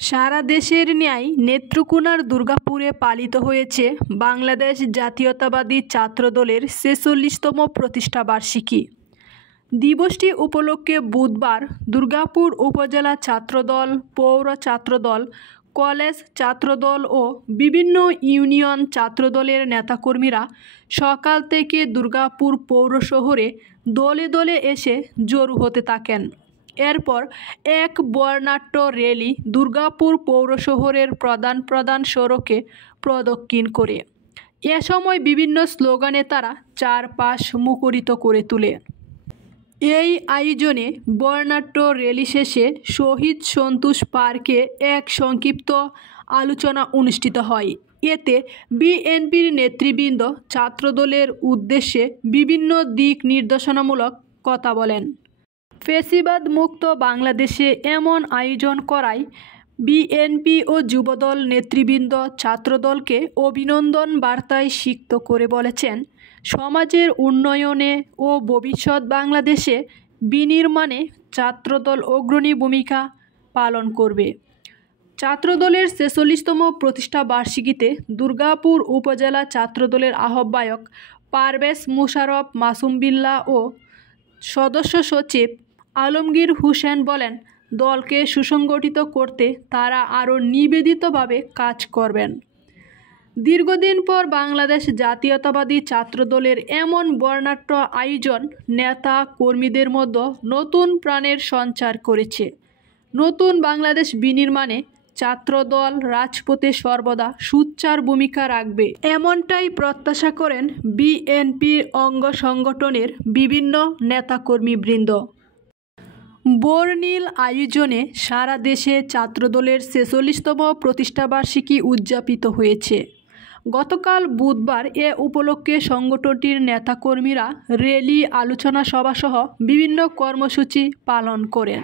সারা দেশের ন্যায় নেত্রকোনার দুর্গাপুরে পালিত হয়েছে বাংলাদেশ জাতীয়তাবাদী ছাত্রদলের ৪৬তম প্রতিষ্ঠাবার্ষিকী। দিবসটি উপলক্ষে বুধবার দুর্গাপুর উপজেলা ছাত্রদল, পৌর ছাত্রদল, কলেজ ছাত্রদল ও বিভিন্ন ইউনিয়ন ছাত্রদলের নেতাকর্মীরা সকাল থেকে দুর্গাপুর পৌর শহরে দলে দলে এসে জড়ো হতে থাকেন। এরপর এক বর্ণাঢ্য র্যালি দুর্গাপুর পৌর শহরের প্রধান সড়কে প্রদক্ষিণ করে। এ সময় বিভিন্ন স্লোগানে তারা চারপাশ মুখরিত করে তোলে। এই আয়োজনে বর্ণাঢ্য র্যালি শেষে শহীদ সন্তোষ পার্কে এক সংক্ষিপ্ত আলোচনা অনুষ্ঠিত হয়। এতে বিএনপির নেতৃবৃন্দ ছাত্রদলের উদ্দেশ্যে বিভিন্ন দিক নির্দেশনামূলক কথা বলেন। ফ্যাসিবাদ মুক্ত বাংলাদেশে এমন আয়োজন করায় বিএনপি ও যুবদল নেতৃবৃন্দ ছাত্রদলকে অভিনন্দন বার্তায় সিক্ত করে বলেছেন, সমাজের উন্নয়নে ও ভবিষ্যৎ বাংলাদেশে বিনির্মাণে ছাত্রদল অগ্রণী ভূমিকা পালন করবে। ছাত্রদলের ৪৬তম প্রতিষ্ঠাবার্ষিকীতে দুর্গাপুর উপজেলা ছাত্রদলের আহ্বায়ক পারভেজ মোশাররফ মাসুম বিল্লাহ ও সদস্য সচিব আলমগীর হোসেন বলেন, দলকে সুসংগঠিত করতে তারা আরও নিবেদিতভাবে কাজ করবেন। দীর্ঘদিন পর বাংলাদেশ জাতীয়তাবাদী ছাত্রদলের এমন বর্ণাঢ্য আয়োজন নেতা কর্মীদের মধ্যে নতুন প্রাণের সঞ্চার করেছে। নতুন বাংলাদেশ বিনির্মাণে ছাত্রদল রাজপথে সর্বদা সোচ্চার ভূমিকা রাখবে, এমনটাই প্রত্যাশা করেন বিএনপির অঙ্গ সংগঠনের বিভিন্ন নেতাকর্মীবৃন্দ। বর্ণিল আয়োজনে সারা দেশে ছাত্রদলের ৪৬তম প্রতিষ্ঠাবার্ষিকী উদযাপিত হয়েছে। গতকাল বুধবার এ উপলক্ষে সংগঠনটির নেতাকর্মীরা র্যালি, আলোচনা সভাসহ বিভিন্ন কর্মসূচি পালন করেন।